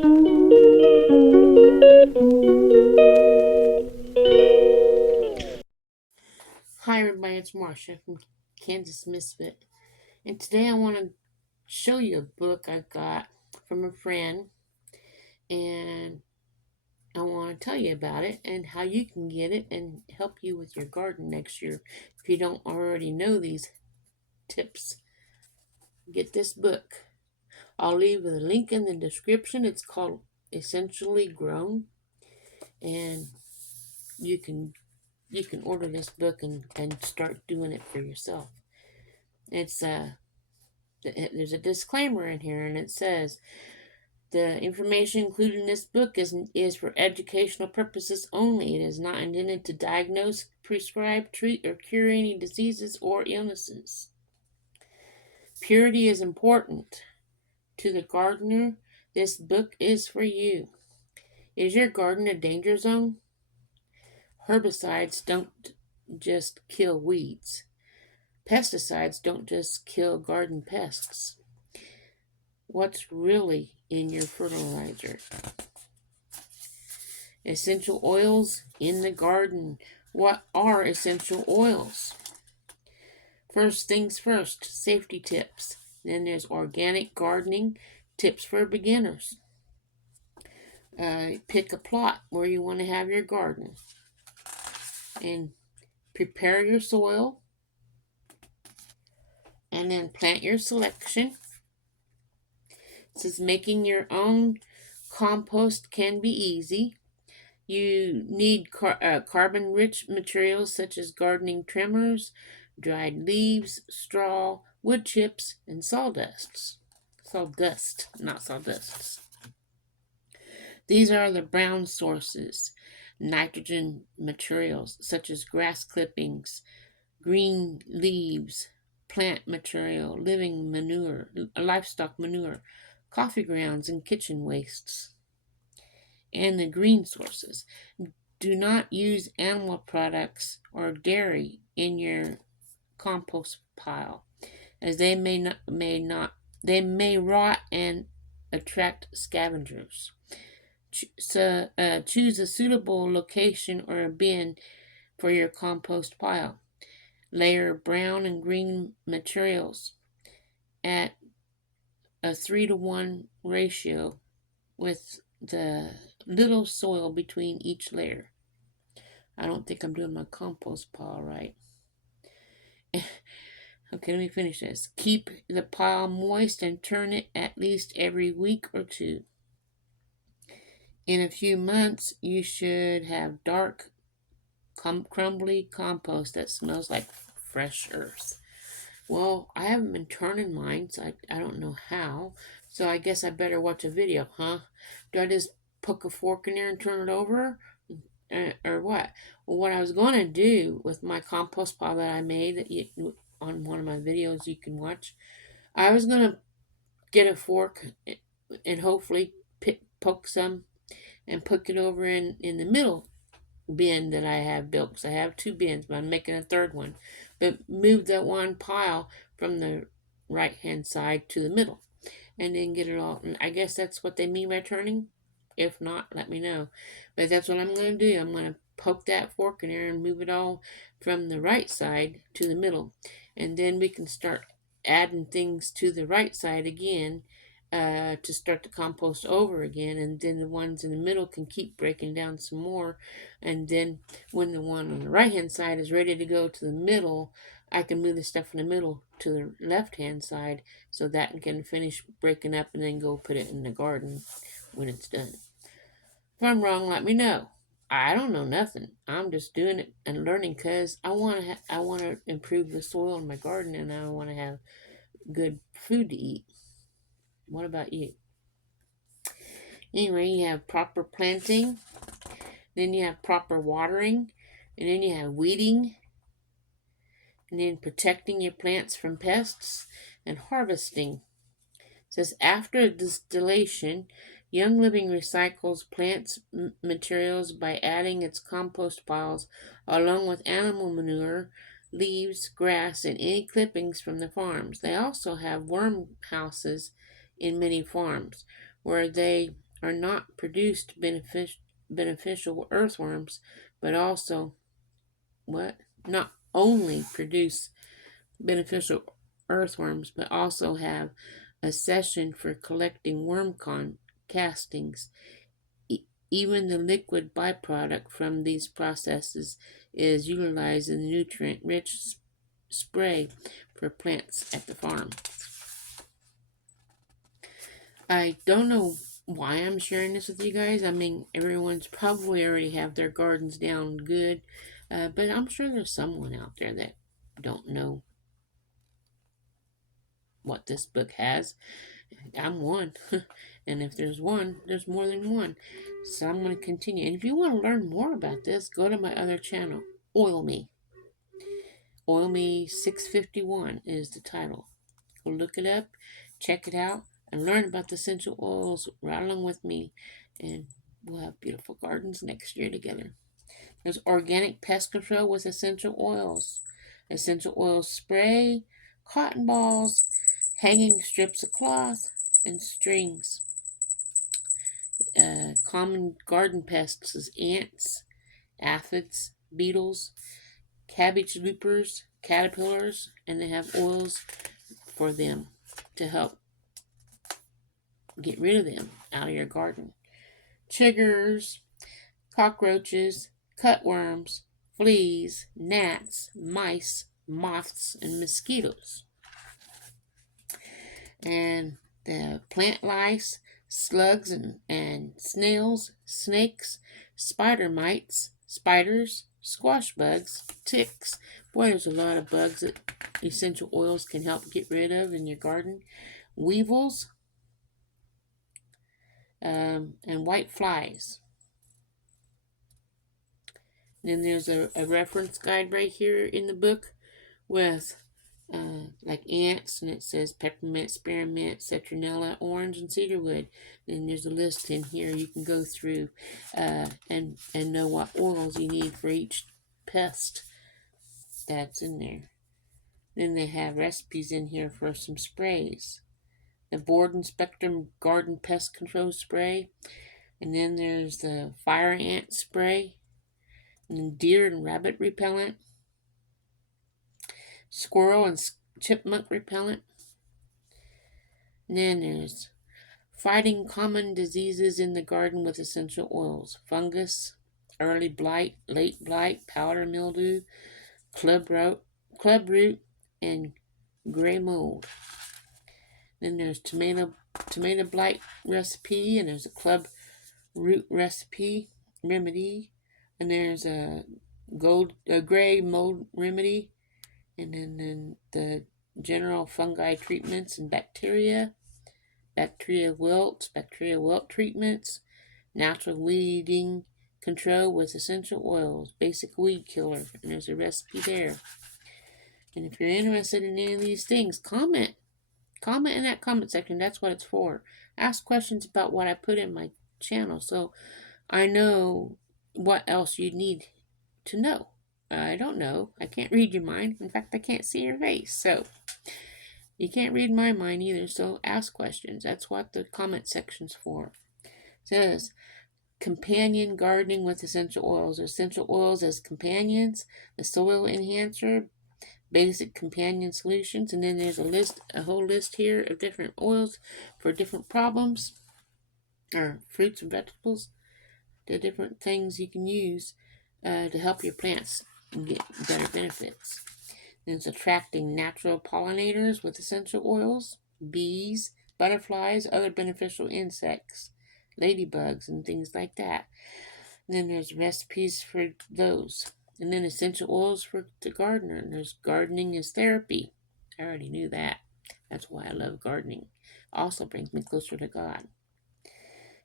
Hi everybody, it's Marsha from Kansas Misfit, and today I want to show you a book I got from a friend, and I want to tell you about it and how you can get it and help you with your garden next year. If you don't already know these tips, get this book. I'll leave a link in the description. It's called Essentially Grown, and you can order this book and start doing it for yourself. It's there's a disclaimer in here, and it says the information included in this book is for educational purposes only. It is not intended to diagnose, prescribe, treat, or cure any diseases or illnesses. Purity is important. To the gardener, this book is for you. Is your garden a danger zone? Herbicides don't just kill weeds. Pesticides don't just kill garden pests. What's really in your fertilizer? Essential oils in the garden. What are essential oils? First things first, safety tips. Then there's organic gardening tips for beginners. Pick a plot where you want to have your garden. And prepare your soil. And then plant your selection. It says making your own compost can be easy. You need carbon-rich materials such as gardening trimmers, dried leaves, straw, wood chips, and sawdust. Sawdust, not sawdusts. These are the brown sources. Nitrogen materials such as grass clippings, green leaves, plant material, living manure, livestock manure, coffee grounds, and kitchen wastes. And the green sources. Do not use animal products or dairy in your compost pile, as they may rot and attract scavengers. Choose a suitable location or a bin for your compost pile. Layer brown and green materials at a 3-to-1 ratio with the little soil between each layer. I don't think I'm doing my compost pile right. Okay, let me finish this. Keep the pile moist and turn it at least every week or two. In a few months, you should have dark, crumbly compost that smells like fresh earth. Well, I haven't been turning mine, so I don't know how. So I guess I better watch a video, huh? Do I just poke a fork in there and turn it over? Or what? Well, what I was going to do with my compost pile that I made on one of my videos you can watch, I was going to get a fork and hopefully poke some and put it over in the middle bin that I have built, because I have 2 bins, but I'm making a 3rd one. But move that one pile from the right hand side to the middle, and then get it all. And I guess that's what they mean by turning. If not, let me know. But that's what I'm going to do. I'm going to poke that fork in there and move it all from the right side to the middle, and then we can start adding things to the right side again, to start the compost over again, and then the ones in the middle can keep breaking down some more. And then when the one on the right hand side is ready to go to the middle, I can move the stuff in the middle to the left hand side, so that can finish breaking up and then go put it in the garden when it's done. If I'm wrong, let me know. I don't know nothing. I'm just doing it and learning because I want to improve the soil in my garden, and I want to have good food to eat. What about you? Anyway, you have proper planting, then you have proper watering, and then you have weeding, and then protecting your plants from pests, and harvesting. It says after distillation, Young Living recycles plants materials by adding its compost piles along with animal manure, leaves, grass, and any clippings from the farms. They also have worm houses in many farms where they are not produced beneficial earthworms, but also not only produce beneficial earthworms, but also have a session for collecting castings. Even the liquid byproduct from these processes is utilized in the nutrient-rich spray for plants at the farm. I don't know why I'm sharing this with you guys. I mean, everyone's probably already have their gardens down good, but I'm sure there's someone out there that don't know what this book has. I'm one. And if there's one, there's more than one. So I'm going to continue. And if you want to learn more about this, go to my other channel, Oil Me. Oil Me 651 is the title. Go look it up, check it out, and learn about the essential oils right along with me. And we'll have beautiful gardens next year together. There's organic pest control with essential oils. Essential oil spray, cotton balls, hanging strips of cloth, and strings. Common garden pests is ants, aphids, beetles, cabbage loopers, caterpillars, and they have oils for them to help get rid of them out of your garden. Chiggers, cockroaches, cutworms, fleas, gnats, mice, moths, and mosquitoes. And the plant lice, slugs and snails, snakes, spider mites, spiders, squash bugs, ticks. Boy, there's a lot of bugs that essential oils can help get rid of in your garden. Weevils, and white flies. Then there's a reference guide right here in the book with like ants, and it says peppermint, spearmint, citronella, orange, and cedarwood. Then there's a list in here you can go through and know what oils you need for each pest that's in there. Then they have recipes in here for some sprays. The Borden Spectrum Garden Pest Control Spray. And then there's the fire ant spray. And then deer and rabbit repellent. Squirrel and chipmunk repellent. And then there's fighting common diseases in the garden with essential oils. Fungus, early blight, late blight, powder mildew, clubroot, and gray mold. Then there's tomato blight recipe, and there's a club root remedy, and there's a gray mold remedy, and then the general fungi treatments and bacteria wilt treatments, natural weeding control with essential oils, basic weed killer, and there's a recipe there. And if you're interested in any of these things, comment in that comment section. That's what it's for. Ask questions about what I put in my channel so I know what else you need to know. I don't know. I can't read your mind. In fact, I can't see your face. So you can't read my mind either. So ask questions. That's what the comment section's for. It says companion gardening with essential oils. Essential oils as companions, the soil enhancer, basic companion solutions, and then there's a whole list here of different oils for different problems, or fruits and vegetables, the different things you can use to help your plants get better benefits. There's attracting natural pollinators with essential oils, bees, butterflies, other beneficial insects, ladybugs, and things like that. And then there's recipes for those. And then essential oils for the gardener. And there's gardening as therapy. I already knew that. That's why I love gardening. Also brings me closer to God.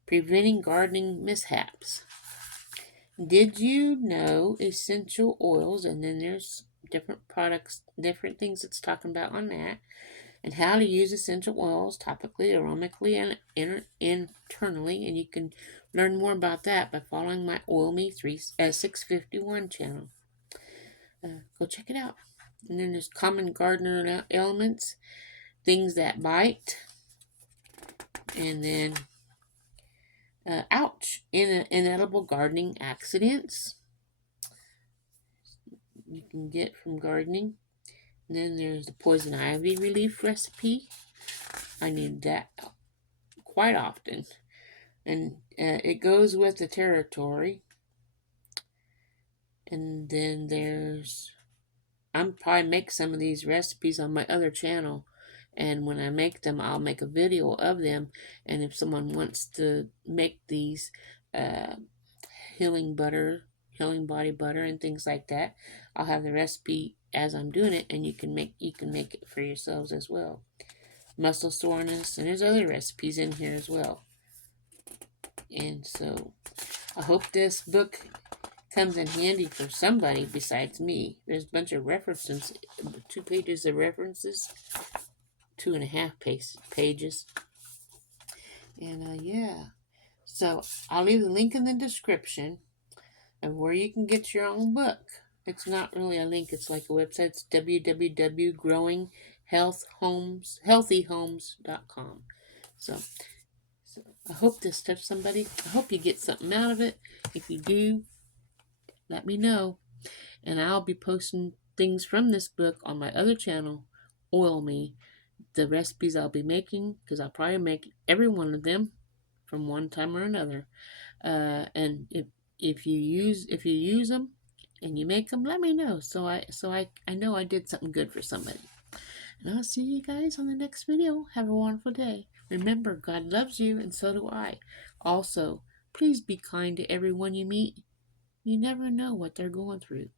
Preventing gardening mishaps. Did you know essential oils, and then there's different products, different things it's talking about on that, and how to use essential oils topically, aromically, and internally. And you can learn more about that by following my Oil Me 651 channel. Go check it out. And then there's common gardener elements, things that bite, and then Ouch! Inedible gardening accidents you can get from gardening. And then there's the poison ivy relief recipe. I need that quite often. And it goes with the territory. And then I'm probably make some of these recipes on my other channel. And when I make them, I'll make a video of them. And if someone wants to make these uh, healing body butter, and things like that, I'll have the recipe as I'm doing it, and you can make it for yourselves as well. Muscle soreness, and there's other recipes in here as well. And so I hope this book comes in handy for somebody besides me. There's a bunch of references, 2 pages of references, 2.5 pages. And yeah, so I'll leave the link in the description of where you can get your own book. It's not really a link, it's like a website. It's www.growinghealthyhomes.com. So I hope this touched somebody. I hope you get something out of it. If you do, let me know. And I'll be posting things from this book on my other channel, Oil Me, the recipes I'll be making, because I'll probably make every one of them from one time or another. And if you use them and you make them, let me know, so I know I did something good for somebody. And I'll see you guys on the next video. Have a wonderful day. Remember, God loves you, and so do I. Also, please be kind to everyone you meet. You never know what they're going through.